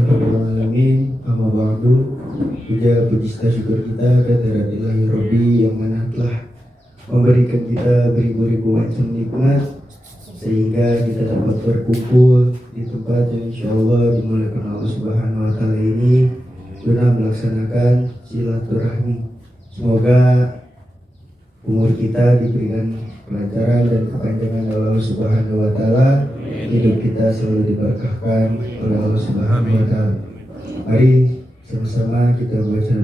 Rabbil Alamin. Amma ba'du. Puja puji syukur kita kehadirat Ilahi Robbi yang mana telah memberikan kita beribu-ribu macam nikmat sehingga kita dapat berkumpul di tempat yang insyaallah dimulakan Allah Subhanahu wa taala ini guna melaksanakan silaturahmi. Semoga umur kita diberikan kelancaran dan kepanjangan oleh Allah Subhanahu wa taala. Hidup kita selalu diberkahkan oleh Allah Subhanahu wa taala. Mari sama-sama kita baca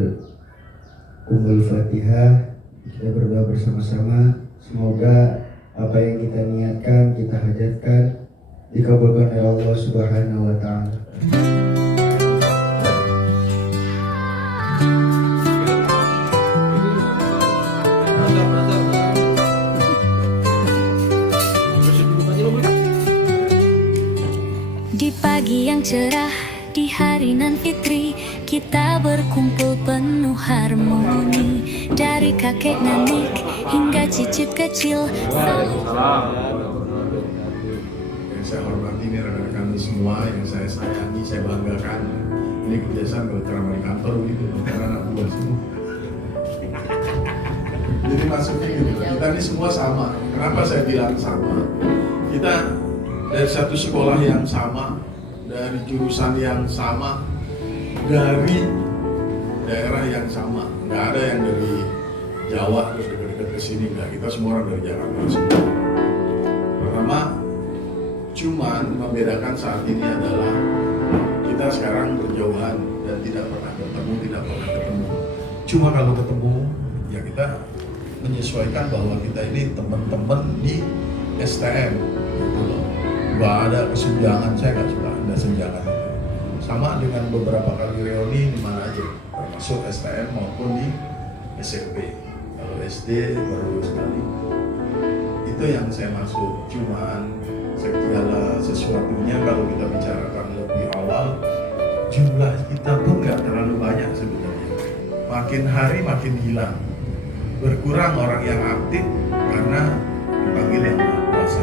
Ummul Fatihah. Kita berdoa bersama-sama. Semoga apa yang kita niatkan, kita hajatkan dikabulkan oleh Allah Subhanahu wa taala. Di pagi yang cerah, di hari nan fitri, kita berkumpul penuh harmoni. Dari kakek nenek hingga cicit kecil. Yang saya hormati ini rekan-rekan semua, yang saya sayangi, saya banggakan. Ini kebiasaan kalau ceramah di kantor gitu, karena anak buah semua. Jadi maksudnya gitu, kita ini semua sama. Kenapa saya bilang sama? Kita dari satu sekolah yang sama, dari jurusan yang sama, dari daerah yang sama. Nggak ada yang dari Jawa terus dekat-dekat ke sini, nggak. Kita semua orang dari Jakarta semua. Pertama, cuman membedakan saat ini adalah kita sekarang berjauhan dan tidak pernah ketemu. Cuma kalau ketemu, ya kita menyesuaikan bahwa kita ini teman-teman di STM, gitu loh. Nggak ada kesenjangan, saya nggak suka ada senjangan itu. Sama dengan beberapa kali reuni di mana aja, termasuk STM maupun di SMP. Kalau SD baru sekali. Itu yang saya maksud. Cuman segala sesuatunya kalau kita bicarakan lebih awal, jumlah kita pun nggak terlalu banyak sebenarnya. Makin hari makin hilang. Berkurang orang yang aktif karena dipanggil yang Maha Kuasa.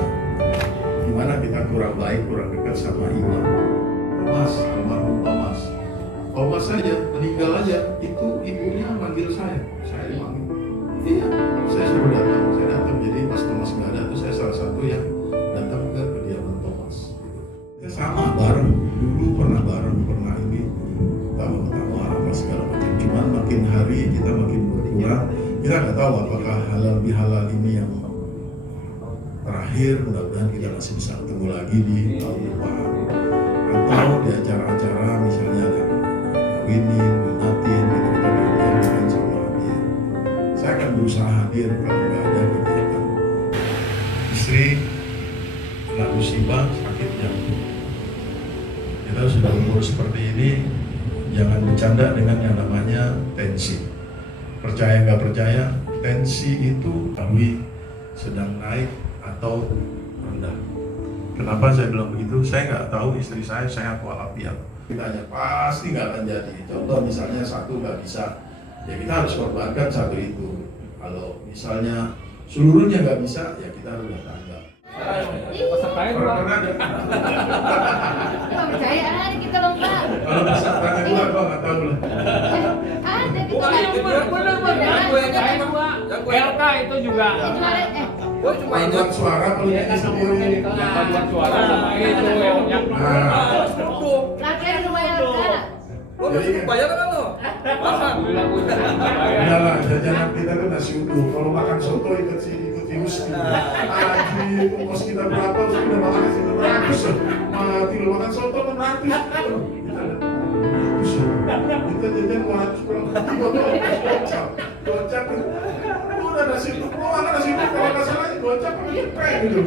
Gimana kita kurang baik, kurang dekat sama imam. Thomas, almarhum Thomas. Thomas saja, meninggal aja, itu ibunya manggil saya dipanggil. Iya, saya suruh datang, jadi pas Thomas nggak ada, itu saya salah satu yang datang ke kediaman Thomas. Kita sama bareng, dulu pernah bareng, pernah ini, tawa-tawa apa segala macam. Cuman makin hari kita makin berkurang. Kita nggak tahu apakah halal bihalal ini yang terakhir. Mudah-mudahan kita masih bisa ketemu lagi di tahun depan atau di acara-acara misalnya ada kawinin, gunatin, gitu kita diundang dengan semua hadir. Saya akan berusaha hadir kalau nggak ada kegiatan. Istri kena musibah sakit jantung. Kita sudah umur seperti ini, jangan bercanda dengan yang namanya tensi. Percaya nggak percaya, tensi itu kami sedang naik atau rendah. Kenapa saya bilang begitu? Saya nggak tahu istri saya sehat walafiat. Kitanya pasti nggak akan jadi. Contoh misalnya satu nggak bisa, ya kita harus korbankan satu itu. Kalau misalnya seluruhnya nggak bisa, ya kita harus tangga. Nggak percaya, ada kita lomba. Kalau bisa tangan dua, gua nggak tahu lah. Ada kita lomba. LK itu juga. Paduan suara peneliti sendiri. Paduan suara sama itu yang Latihan rumah LK. Lo masih bayar kan lo? alhamdulillah gue Udah lah, jajanan kita kan nasi uduk. Kalau makan soto ikut virus. Aji, kos kita berapa? Sudah makan nasi 600. Mati lo makan soto 600. Kita jajan 200 kurang. Gocap. Udah nasi uduk, mau makan nasi uduk kalau nggak salah gocap pakai cepet gitu.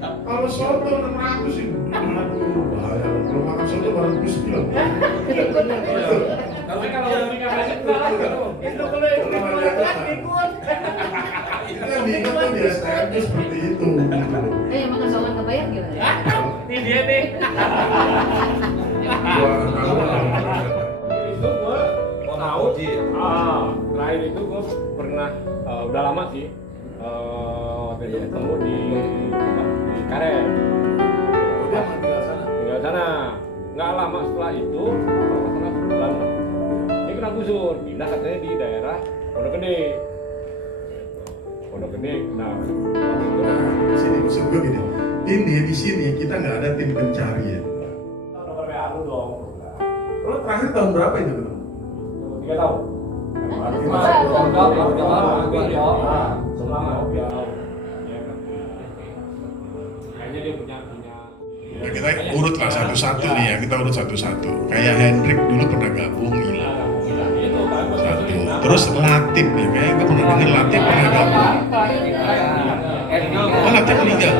Kalau soto 600 itu, aduh bahaya. Kalau makan soto baru 29. tapi kalau nikah lanjut itu boleh ikut. Kita bingung tuh di STM tuh seperti itu. Yang makan soal kebayar gimana? Ini dia nih. Itu gue mau tahu sih. Terakhir itu gue pernah udah lama sih. Waktu itu ketemu di Karet. Dia tinggal sana. Tinggal sana. Enggak lah, lama setelah itu, kalau nggak salah sebulan, dia kena gusur, pindah katanya di daerah Pondok Gede. Pondok Gede, nah waktu itu Sini maksud gue gini, ini di sini kita nggak ada tim pencarian. nomor WA lu dong. Lo terakhir tahun berapa itu? 3 tahun. Kayaknya dia punya. Ya, kita urut lah satu-satu nih ya, kita urut satu-satu. Kayak Hendrik dulu pernah gabung hilang. Satu. Terus Latif ya, kayaknya gue pernah dengar Latif pernah gabung. Oh Latif meninggal.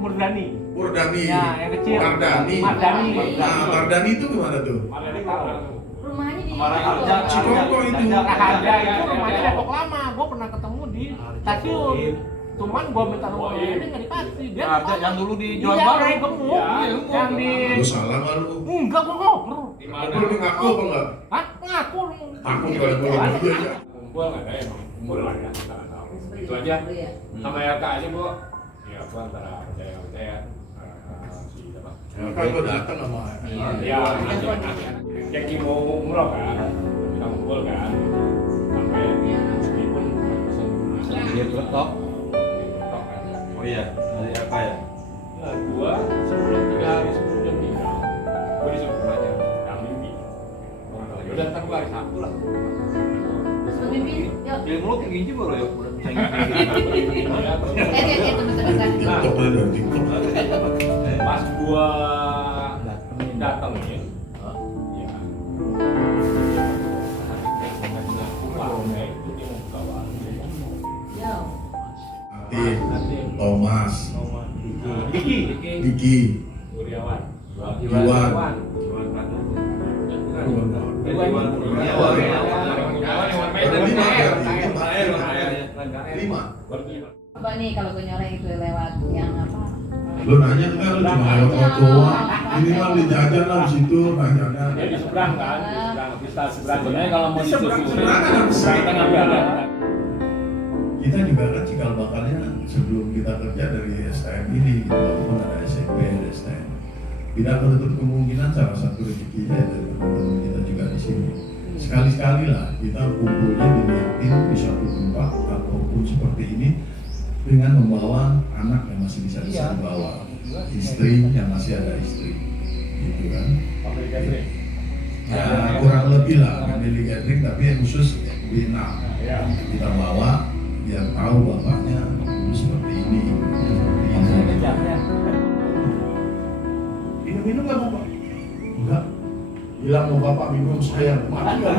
Murdani. Murdani, Ya, yang kecil. Mardani. Nah, Mardani itu gimana tuh? Rumahnya di Cikoko itu. Harga itu rumahnya Depok Lama, gue pernah ketemu di stasiun. Cuman gue minta nomor dia nggak dikasih. Dia Yang dulu di Jual iya, Baru. orang gemuk. Yang di Lu salah nggak lu? enggak gue ngobrol. Lu ngaku apa enggak? Hah? Ngaku. Aku kalau gue iya. Kumpul nggak ada emang kumpul lah ya. Kita nggak tahu. Itu aja. Sama RK aja bu. Ya aku antara percaya nggak percaya. Si apa? Ya kan gue datang sama. Ya nanti. Jeki mau umroh kan. Kita ngumpul kan. Sampai meskipun Dia teletok. Oh iya, dari apa ya? Nah, gua sebelum 3 hari sebelum dia meninggal, gua disuruh belajar yang mimpi. Yaudah ntar gua hari Sabtu lah. Terus mimpi, yuk. Ilmu lu tinggi juga loh ya, udah bisa Ya, terus Teman-teman. TikTok aja dari TikTok. pas gua datang nih, ya. Thomas, Diki, Diki, Kuryawan, Iwan. Lima. Coba nih kalau gue nyolong itu lewat yang apa? Lu nanya enggak, lu cuma lewat foto doang. Ini mah di jajan lah di situ, nanya. dia di seberang kan, di seberang, di sebelah sebenarnya kalau mau Seberang, disusul, seberang. kita ngambil ada. Kita juga kan cikal bakalnya sebelum kita kerja dari STM ini, gitu, walaupun ada SMP, ada STM. Tidak menutup kemungkinan salah satu rezekinya dari teman-teman kita juga di sini. Sekali-sekali lah kita kumpulnya diniatin di satu tempat ataupun seperti ini dengan membawa anak yang masih bisa dibawa, istri yang masih ada istri, gitu kan? Ya kurang lebih lah, family gathering tapi yang khusus bina kita bawa biar tahu bapaknya dulu seperti ini, seperti ini. Minum nggak bapak? Enggak. Bilang mau bapak minum saya mati nggak?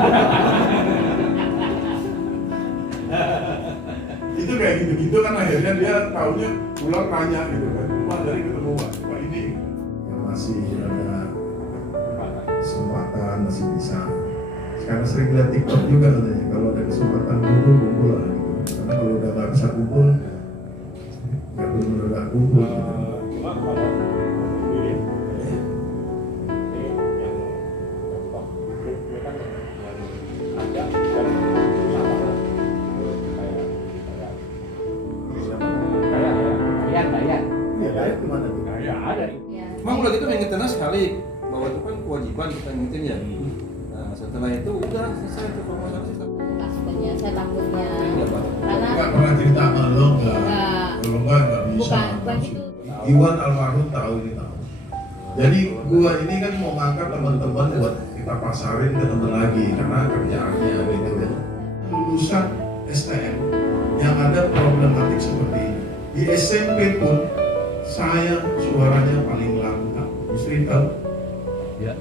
Itu kayak gitu-gitu kan akhirnya dia taunya pulang nanya gitu kan. Pak dari ketemu pak ini yang masih ada kesempatan masih bisa. Sekarang sering lihat TikTok juga katanya kalau ada kesempatan kumpul lah gitu. Karena kalau udah nggak bisa kumpul, nggak benar-benar nggak kumpul. Gitu. Cuma kalau sendiri, ini yang contoh itu kan yang ada dan sama lah. Kayak Ya kayak gimana tuh? ya ada. Ya. Emang udah gitu mengingatnya sekali bahwa itu kan kewajiban kita ngingetin ya. Nah setelah itu udah selesai itu permasalahan sih. Takutnya, saya takutnya. Enggak Pak. Karena Nggak pernah cerita sama lo nggak? Nggak. Kalau nggak bisa. bukan gitu. Iwan almarhum tahu ini tahu. Jadi gua ini kan mau ngangkat teman-teman buat kita pasarin ke teman lagi karena kerjaannya gitu kan. Lulusan STM yang ada problematik seperti ini. Di SMP pun saya suaranya paling lantang. Istri tahu? Ya.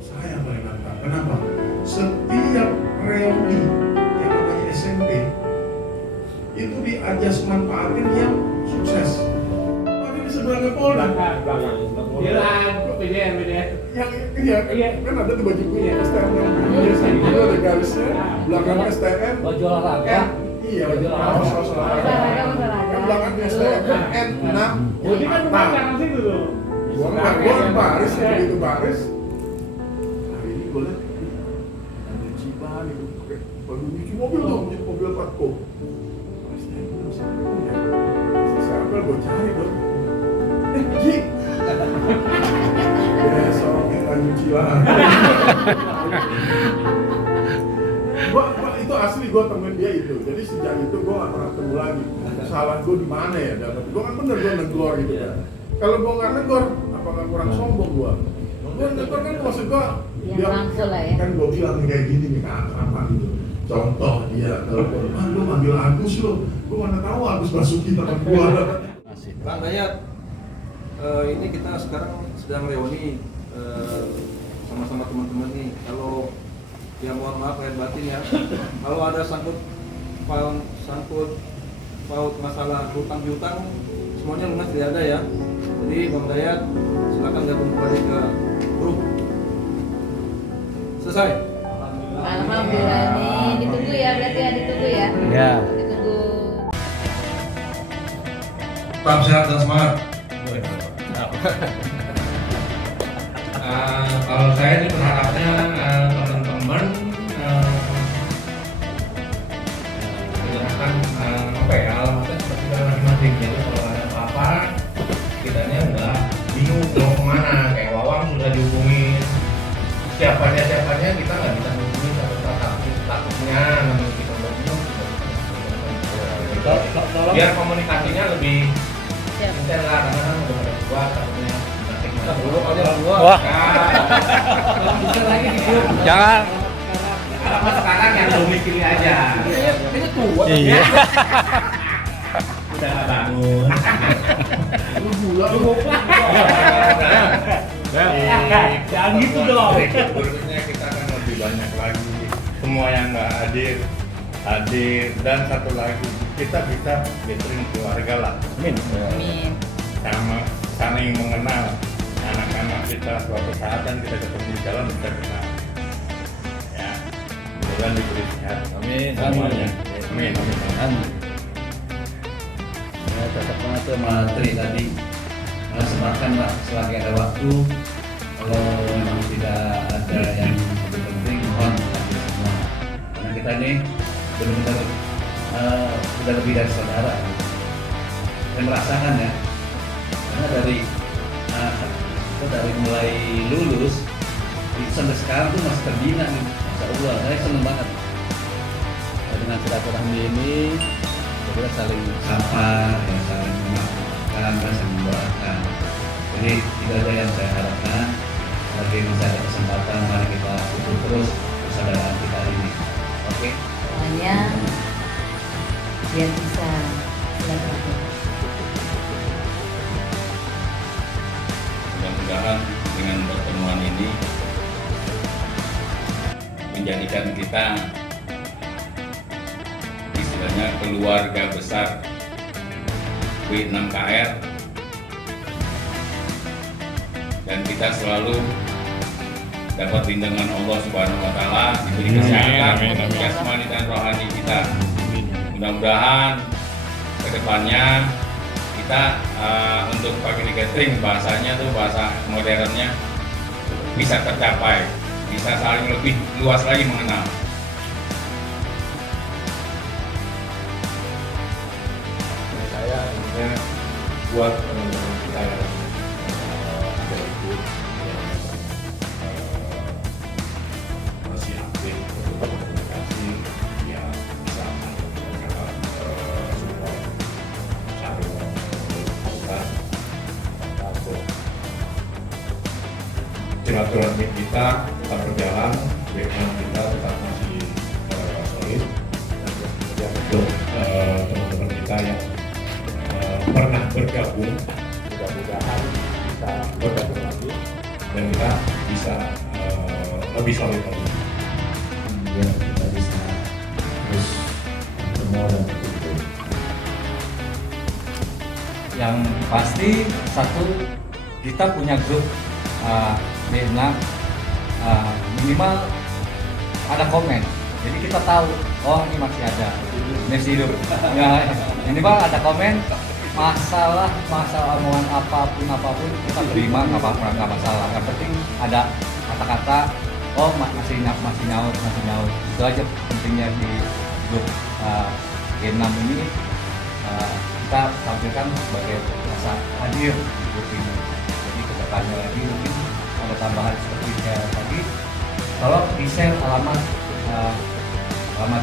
Saya paling lantang. Kenapa? Setiap reuni yang namanya SMP itu diajas manfaatin yang sukses. Tapi di seberangnya Polda. Bilang, BDN. Yang iya kan ada tuh baju punya STM yang biasa itu ada garisnya belakang STM Baju olahraga. iya baju olahraga kan belakangnya STM N 6 Jadi kan kemarin jangan situ tuh. gua kan baris ya begitu baris hari ini gua lihat ada Ciban itu pakai baju nyuci mobil tuh nyuci mobil Patko STM terus ya sekarang gua cari dong Ji besok gila. Gua itu asli gue temuin dia itu. Jadi sejak itu gue gak pernah ketemu lagi. Salah gue di mana ya? Gue kan bener gue negor gitu kan. Kalau gue nggak negor, apakah kurang sombong gue? Gue negor kan maksud gue Yang rangkul lah ya. kan gue bilang kayak gini nih apa gitu. Contoh dia telepon, lu manggil Agus lu. Gue mana tahu Agus Basuki teman gue. Bang Dayat, ini kita sekarang sedang reuni sama-sama teman-teman nih. Kalau ya mohon maaf lahir batin ya. Kalau ada sangkut paut masalah hutang piutang, semuanya lunas tidak ada ya. Jadi Bang Dayat silakan gabung kembali ke grup. Selesai. Alhamdulillah nih, ditunggu ya, berarti ya ditunggu ya. Ya. Ditunggu. Tetap sehat dan semangat. Kalau saya sih berharapnya teman-teman menggunakan apa ya, alamatnya seperti masing-masing. Jadi kalau ada apa-apa, kitanya nggak bingung mau kemana. Kayak Wawang sudah dihubungin, siapanya kita nggak bisa hubungin takutnya namanya kita belum bingung. Biar komunikasinya lebih Siap. intens lah, karena kan udah ada dua takutnya. Wah. Bisa lagi di grup. Jangan. Kalau sekarang yang domisili aja. Ini tua. Iya. Udah bangun. Lu gula lu. Jangan gitu dong. Berikutnya kita akan lebih banyak lagi. Semua yang nggak hadir dan satu lagi kita bisa gathering keluarga lah. Amin. Amin. Sama saling mengenal anak-anak kita suatu saat dan kita ketemu di jalan kita kenal. Ya, mudah-mudahan diberi sehat. Amin. Semuanya. Amin. Amin. Ya, cocok banget tuh sama Tri tadi. Sempatkan Pak selagi ada waktu. Kalau memang tidak ada yang lebih penting, mohon hadir semua. Karena kita ini benar-benar sudah lebih dari saudara. Saya merasakan ya. Karena dari mulai lulus itu sampai sekarang tuh masih terbina nih. Masya Allah, saya senang banget. Dengan silaturahmi ini kita saling sapa, ya, saling memaafkan, saling mendoakan. Jadi tidak ada yang saya harapkan. Lagi masih ada kesempatan, mari kita ukur terus persaudaraan kita ini. Oke? Semuanya biar bisa silaturahmi. Mudah-mudahan dengan pertemuan ini menjadikan kita istilahnya keluarga besar W6KR dan kita selalu dapat lindungan Allah Subhanahu wa taala, diberi kesehatan jasmani dan rohani kita. Mudah-mudahan kedepannya kita untuk family gathering bahasanya tuh bahasa modernnya bisa tercapai, bisa saling lebih luas lagi mengenal. Saya intinya buat teman-teman kita yang ada ikut masih aktif untuk komunikasi, ya bisa support saling melakukan untuk silaturahmi kita tetap berjalan, background kita tetap masih solid, dan kemudian untuk teman-teman kita yang pernah bergabung, mudah-mudahan bisa bergabung lagi dan kita bisa lebih solid lagi. Biar kita bisa terus bertemu dan berkumpul. Yang pasti satu, kita punya grup B6, minimal ada komen, jadi kita tahu oh ini masih ada, masih hidup ya, minimal ada komen. Masalah omongan apapun kita terima, nggak masalah. Yang penting ada kata-kata oh masih nyaut. Itu aja pentingnya di grup G6 ini. Kita tampilkan sebagai rasa hadir di grup ini. Jadi kedepannya lagi mungkin tambahan seperti kayak tadi, tolong di-share alamat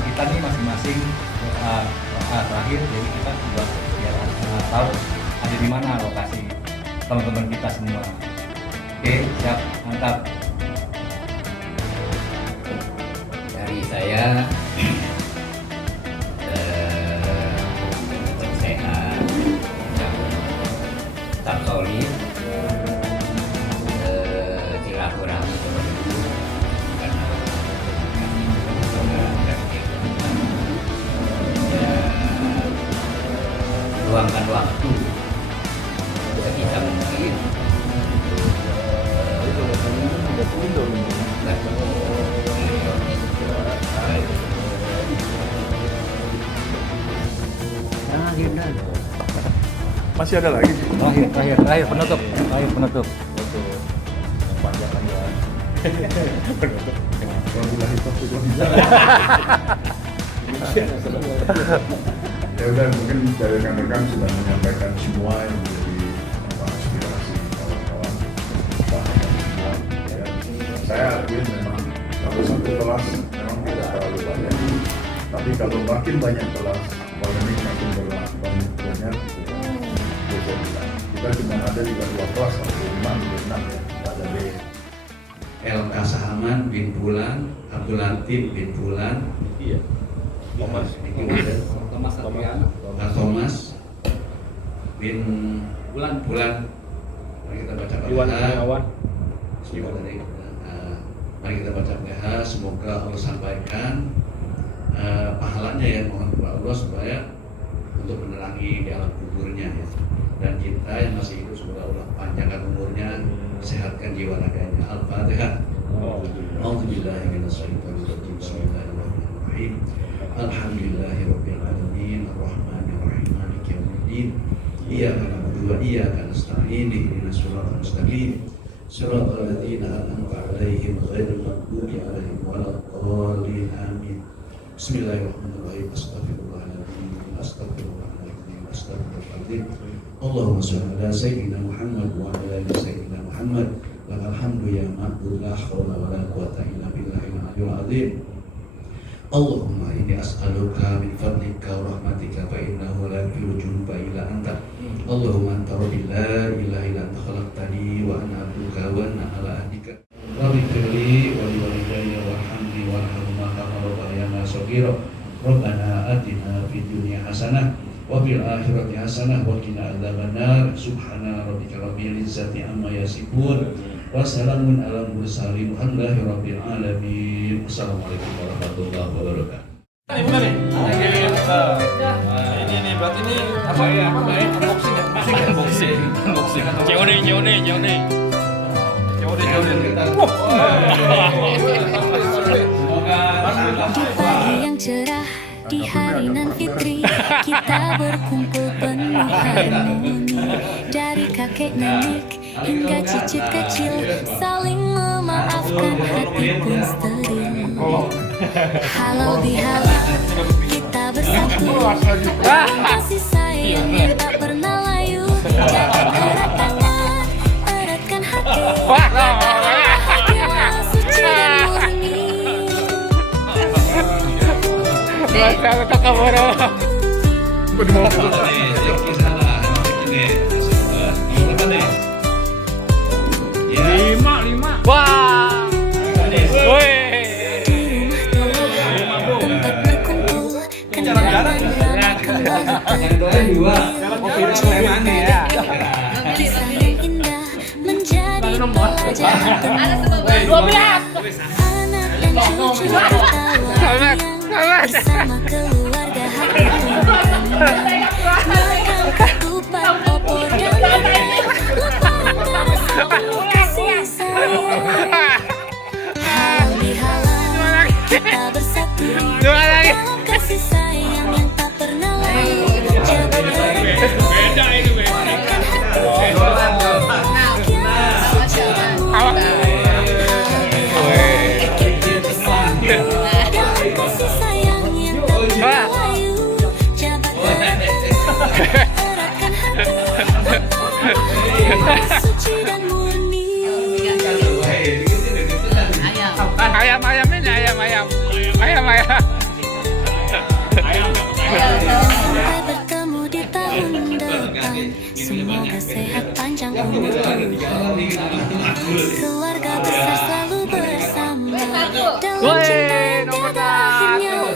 kita nih masing-masing terakhir, jadi kita juga biar tahu ada di mana lokasi teman-teman kita semua. Oke, siap, mantap. Dari saya tetap sehat, tetap solid, silaturahmi terus karena luangkan waktu sebisa mungkin Masih ada lagi. Terakhir penutup. Ya udah, mungkin dari rekan-rekan sudah menyampaikan semua yang menjadi aspirasi kawan-kawan semua. Ya. Saya akuin memang kalau satu kelas memang tidak terlalu banyak, tapi kalau makin banyak kelas, polemik makin banyak. Kita cuma ada di 2 kelas, 5 menjadi 6 ya, tidak ada B. LK Sahaman bin Bulan, Abdul Latif bin Bulan, Thomas bin Bulan. Mari kita baca Fatihah. Mari kita baca Fatihah. Semoga Allah sampaikan pahalanya ya, mohon kepada Allah supaya untuk menerangi di alam kuburnya ya. Dan kita yang masih hidup semoga Allah panjangkan umurnya, sehatkan jiwa raganya. Al-Fatihah. A'udzubillahi minasyaitonir rajim. Bismillahirrahmanirrahim. Alhamdulillahirabbil alamin, arrahmanir rahim, maliki yaumiddin. Iyyaka na'budu wa iyyaka nasta'in. Ihdinas siratal mustaqim. Siratal ladzina an'amta 'alaihim ghairil maghdubi 'alaihim waladdallin. Amin. Bismillahirrahmanirrahim. Astaghfirullahaladzim. Astaghfirullahaladzim. Allahumma shalli ala sayyidina Muhammad wa ala ali sayyidina Muhammad. Lakal hamdu ya ma'bud, la haula wa la quwwata illa billahil aliyyil azim. Allahumma inni as'aluka min fadlika wa rahmatika fa innahu la yaghfiru dzunuba illa anta. Allahumma anta rabbi la ilaha illa anta khalaqtani wa ana abduka wa ana ala ahdika. Rabbi firli wa li walidayya warhamni warhamhuma kama rabbayani shaghira. Rabbana atina fid dunya hasanah wa fil akhirati hasanah wa qina adzabannar. Subhana rabbika rabbil izzati amma yasifun. Wassalamun ala mursalin walhamdulillahi rabbil alamin. Assalamualaikum warahmatullahi wabarakatuh. Ini nih, berarti ini apa ya? Unboxing. Jauh nih. Pagi yang cerah di hari nan fitri, kita berkumpul penuh harmoni. Dari kakek nenek hingga cicit kecil, saling memaafkan, hati pun steril. Halal bihalal kita bersatu, kasih sayang yang tak pernah layu. Jangan erat tangan, eratkan hati, yang suci dan murni. Lima. Wah. Woi. Tempat berkumpul, kenangan kisah yang indah menjadi pelajaran. Anak dan cucu tertawa bersama keluarga, hati pun makan ketupat, opor dan lele, lapang satu kasih sayang. Halal bihalal kita bersatu dalam kasih sayang yang tak pernah lalu. Jabat Beda ini beda. kasih sayang yang tak pernah layu. Jabat eratkan hati, suci dan murni. ayam ini ayam. Sampai bertemu di tahun depan. Semoga sehat panjang umur keluarga besar selalu bersama dalam cinta yang tiada akhirnya.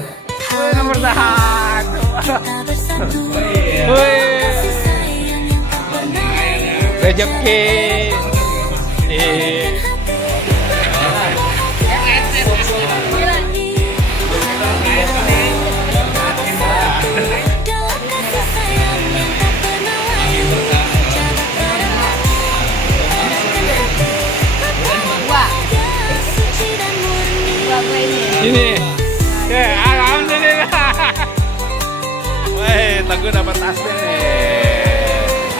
Nomor satu. Kita bersatu kasih sayang yang tak pernah hilang. Rezeki. Dalam kasih sayang yang tak pernah layu, jaga bahagia suci dan murni. Ini. Alhamdulillah. Wih, Teguh dapat tasnya nih.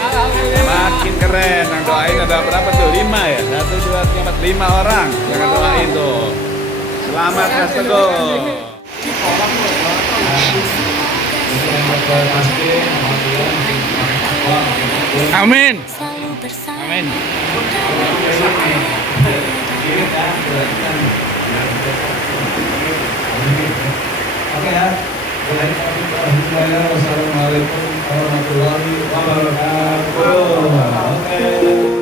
Makin keren. Yang doain ada berapa tuh? 5 ya? 1, 2, 3, 4, 5 orang yang doain tuh. Selamat Mas Teguh. Amin. Selalu bersama. Amin. Oke ya. Wassalamualaikum warahmatullahi wabarakatuh. Oke.